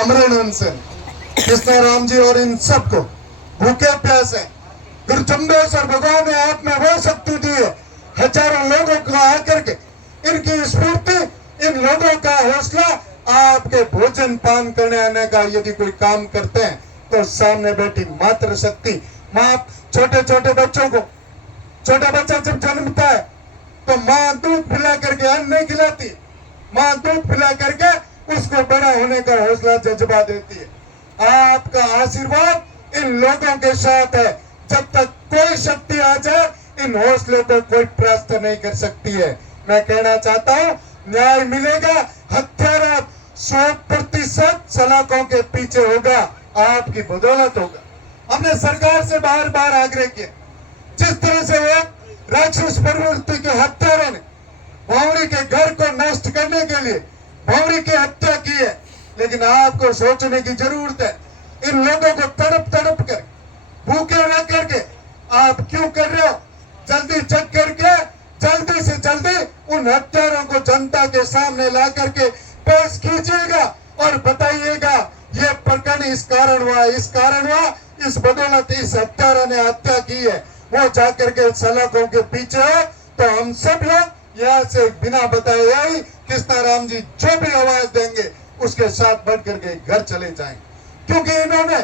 अमरनाथ सेन, कृष्णा राम जी और इन सबको भूखे प्यासे गुरु चंबेश्वर भगवान ने आप में वो शक्ति दी है, हजारों लोगों को आकर के इनकी स्फूर्ति, इन लोगों का हौसला, आपके भोजन पान करने आने का यदि कोई काम करते हैं तो सामने बैठी मातृ शक्ति माँ छोटे छोटे बच्चों को, छोटा बच्चा जब जन्मता है तो माँ दूध पिला करके अन्न नहीं खिलाती, माँ दूध पिला करके उसको बड़ा होने का हौसला जज्बा देती है। आपका आशीर्वाद इन लोगों के साथ है। जब तक कोई शक्ति आ जाए इन हौसले को कोई परास्त नहीं कर सकती है। मैं कहना चाहता हूँ न्याय मिलेगा, हत्यारा 100% सलाखों के पीछे होगा, आपकी बदौलत होगा। हमने सरकार से बार बार आग्रह किया, जिस तरह से एक राक्षस प्रवृत्ति के हत्यारों ने भौरी के घर को नष्ट करने के लिए भौरी की हत्या की है, लेकिन आपको सोचने की जरूरत है, इन लोगों को तड़प तड़प कर भूखे रह करके आप क्यों कर रहे हो? जल्दी चेक करके जल्दी से जल्दी उन हत्यारों को जनता के सामने ला करके पेश कीजिएगा और बताइएगा ये प्रकरण इस कारण हुआ, इस कारण हुआ, इस बदौलत इस हत्यारा ने हत्या की है। वो जाकर के सलाखों के पीछे है तो हम सब लोग यहाँ से बिना बताए ही कृष्णा राम जी जो भी आवाज देंगे उसके साथ बढ़ करके घर चले जाएंगे। क्योंकि इन्होंने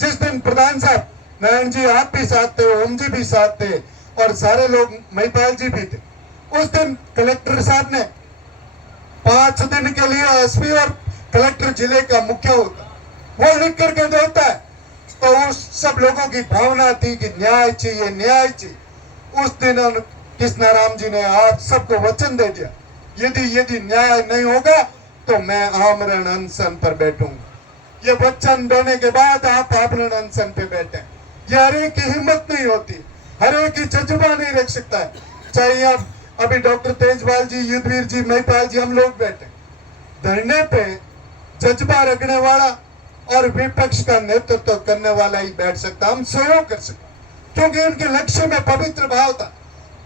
जिस दिन प्रधान साहब, नारायण जी आप भी साथ थे, ओम जी भी साथ थे और सारे लोग, महिपाल जी भी थे, उस दिन कलेक्टर साहब ने 5 दिन के लिए एसपी और कलेक्टर जिले का मुख्य होता वो लिख करके देता है, तो उस सब लोगों की भावना थी कि न्याय चाहिए, न्याय चाहिए। उस दिन कृष्णा राम जी ने आप सबको वचन दे दिया, यदि न्याय नहीं होगा तो मैं आमरण अनशन पर बैठूंगा। ये वचन देने के बाद आप आमरण अनशन पे बैठे। ये हर एक की हिम्मत नहीं होती, हर एक की जज्बा नहीं रख सकता है। चाहे आप अभी डॉक्टर तेजपाल जी, युद्धवीर जी, महिपाल जी, हम लोग बैठे धरने पे, जज्बा रखने वाला और विपक्ष का नेतृत्व करने वाला ही बैठ सकता, हम सहयोग कर सकते, क्योंकि उनके लक्ष्य में पवित्र भाव था।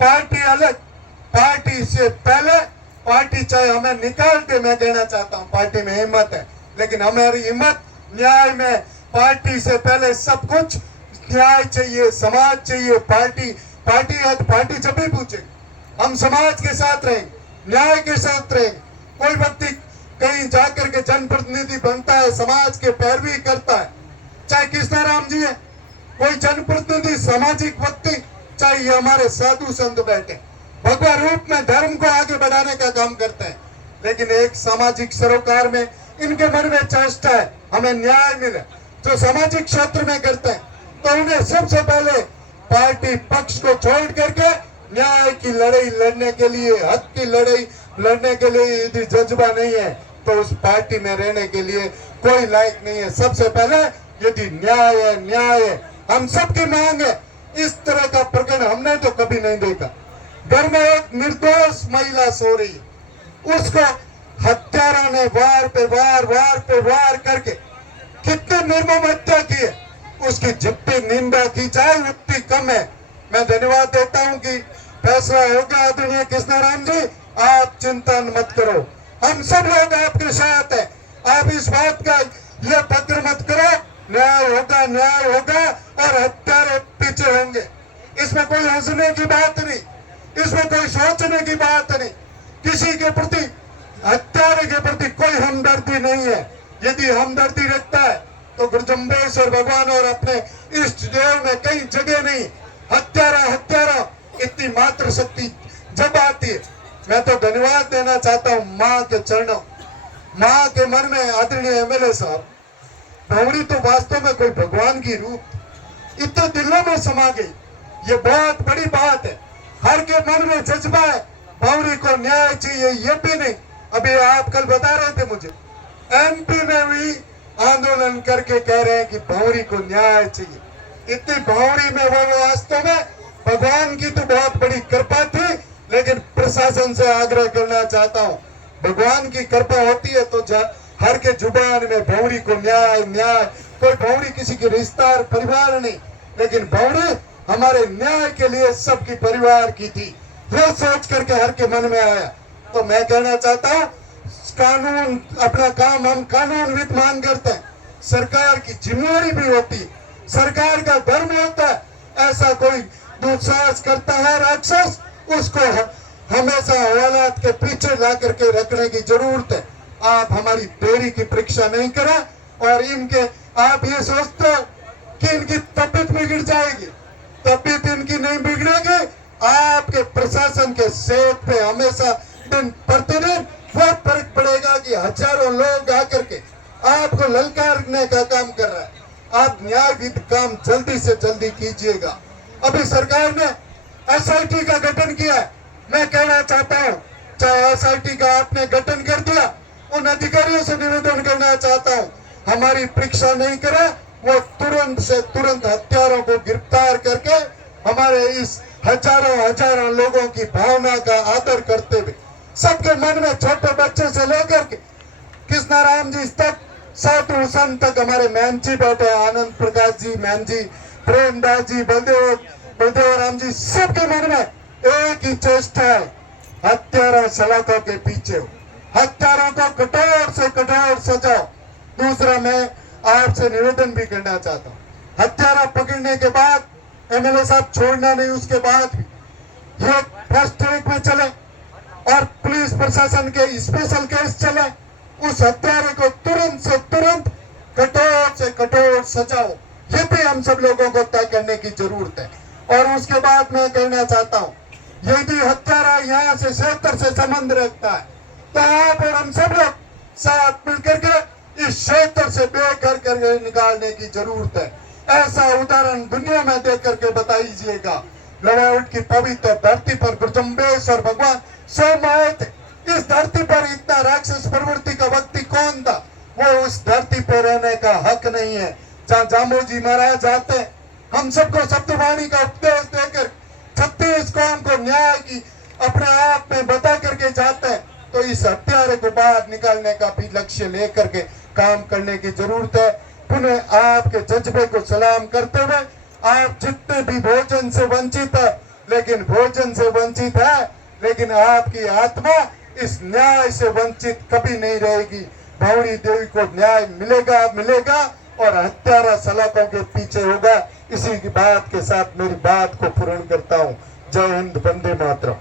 पार्टी अलग, पार्टी से पहले पार्टी चाहे हमें निकाल दे, मैं कहना चाहता हूँ पार्टी में हिम्मत है, लेकिन हमारी हिम्मत न्याय में। पार्टी से पहले सब कुछ न्याय चाहिए, समाज चाहिए। पार्टी है तो पार्टी जब भी पूछे हम समाज के साथ रहेंगे, न्याय के साथ रहेंगे। कोई व्यक्ति कहीं जाकर के जनप्रतिनिधि बनता है, समाज के पैरवी करता है, चाहे कृष्णा राम जी है, कोई जनप्रतिनिधि सामाजिक व्यक्ति, चाहे ये हमारे साधु संत बैठे, भगवा रूप में धर्म को आगे बढ़ाने का काम करते हैं, लेकिन एक सामाजिक सरोकार में इनके मन में चेष्टा है हमें न्याय मिले। जो सामाजिक क्षेत्र में करते हैं तो उन्हें सबसे पहले पार्टी पक्ष को छोड़ करके न्याय की लड़ाई लड़ने के लिए, हक की लड़ाई लड़ने के लिए यदि जज्बा नहीं है तो उस पार्टी में रहने के लिए कोई लायक नहीं है। सबसे पहले यदि न्याय है, न्याय है, हम सबकी मांग है। इस तरह का प्रकरण हमने तो कभी नहीं देखा। घर में एक निर्दोष महिला सो रही है, उसको हत्यारा ने वार पे वार करके कितने निर्मम हत्या की है, उसकी जितनी निंदा की जाए उतनी कम है। मैं धन्यवाद देता हूं कि फैसला होगा। आदरणीय कृष्णा राम जी, आप चिंता मत करो, हम सब लोग आपके साथ हैं। आप इस बात का ये फक्र मत करो, न्याय होगा, न्याय होगा और हत्यारे पीछे होंगे। इसमें कोई हंसने की बात नहीं, इसमें कोई सोचने की बात नहीं, किसी के प्रति, हत्यारे के प्रति कोई हमदर्दी नहीं है। यदि हमदर्दी रखता है तो गुरु चंबेश्वर भगवान और अपने इष्ट देव में कहीं जगह नहीं। हत्यारा इतनी मात्र शक्ति जब आती है। मैं तो धन्यवाद देना चाहता हूँ माँ के चरणों, माँ के मन में। आदरणीय एमएलए साहब, भौरी तो वास्तव में कोई भगवान की रूप इतने दिलों में समा गई, ये बहुत बड़ी बात है। हर के मन में जज्बा है, भौरी को न्याय चाहिए। ये भी नहीं, अभी आप कल बता रहे थे मुझे, एमपी में भी आंदोलन करके कह रहे हैं कि भौरी को न्याय चाहिए। इतनी भौरी में वो वास्तव में भगवान की तो बहुत बड़ी कृपा थी, लेकिन प्रशासन से आग्रह करना चाहता हूँ, भगवान की कृपा होती है तो हर के जुबान में भौरी को न्याय न्याय। कोई भौरी किसी की रिश्तेदार परिवार नहीं, लेकिन भौरी हमारे न्याय के लिए सबकी परिवार की थी। ये सोच करके हर के मन में आया। तो मैं कहना चाहता हूँ कानून अपना काम हम कानूनविद मान करते हैं। सरकार की जिम्मेवारी भी होती है, सरकार का धर्म होता है। ऐसा कोई दुस्साहस करता है राक्षस, उसको हमेशा हवालात के पीछे ला करके रखने की जरूरत है। आप हमारी देरी की परीक्षा नहीं करें और इनके आप ये सोचते हो कि इनकी तबीयत बिगड़ जाएगी, तबीयत इनकी नहीं बिगड़ेगी। आपके प्रशासन के सेहत पे हमेशा दिन प्रतिदिन बहुत फर्क पड़ेगा कि हजारों लोग आकर के आपको ललकारने का काम कर रहा है। आप न्यायविद काम जल्दी से जल्दी कीजिएगा। अभी सरकार ने एसआईटी का गठन किया है। मैं कहना चाहता हूँ, चाहे एसआईटी का आपने गठन कर दिया, उन अधिकारियों से निवेदन करना चाहता हूँ, हमारी परीक्षा नहीं करे, वो तुरंत से तुरंत हत्यारों को गिरफ्तार करके हमारे इस हजारों लोगों की भावना का आदर करते हुए, सबके मन में छोटे बच्चे से लेकर के कृष्णाराम जी तक, साधु संत तक, हमारे मैन जी बैठे, आनंद प्रकाश जी, मैन जी, प्रेमदास जी, बलदेव राम जी, सबके मन में एक ही चेष्टा है, हत्यारा सलाखों के पीछे हो, हत्यारों को कठोर से कठोर सजाओ। दूसरा, मैं आपसे निवेदन भी करना चाहता हूँ, हत्यारा पकड़ने के बाद एमएलए साहब छोड़ना नहीं, उसके बाद भी ये फर्स्ट ट्रैक में चले और पुलिस प्रशासन के स्पेशल केस चले, उस हत्यारे को तुरंत से तुरंत कठोर से कठोर सजाओ। ये भी हम सब लोगों को तय करने की जरूरत है। और उसके बाद मैं कहना चाहता हूँ, यदि हत्यारा यहाँ से क्षेत्र से संबंध रखता है तो आप और हम सब लोग साथ मिलकर के इस क्षेत्र से बेघर करके निकालने की जरूरत है। ऐसा उदाहरण दुनिया में देख करके बताइएगा। लड़ावट की पवित्र धरती पर गुरजम्बेश्वर भगवान स्वयं आए थे। इस धरती पर इतना राक्षस प्रवृत्ति का व्यक्ति कौन था? वो उस धरती पर रहने का हक नहीं है। जहाँ जामोजी महाराज आते हैं, हम सबको सत्यवाणी का उपदेश देकर 36 कौम को न्याय की अपने आप में बता करके जाते हैं, तो इस हत्यारे को बाहर निकालने का भी लक्ष्य लेकर के काम करने की जरूरत है। पुनः आपके जज्बे को सलाम करते हुए, आप जितने भी भोजन से वंचित है, लेकिन भोजन से वंचित है, लेकिन आपकी आत्मा इस न्याय से वंचित कभी नहीं रहेगी। भौरी देवी को न्याय मिलेगा और हत्यारा सलाखों के पीछे होगा। इसी की बात के साथ मेरी बात को पूर्ण करता हूँ। जय हिंद, वंदे मातरम।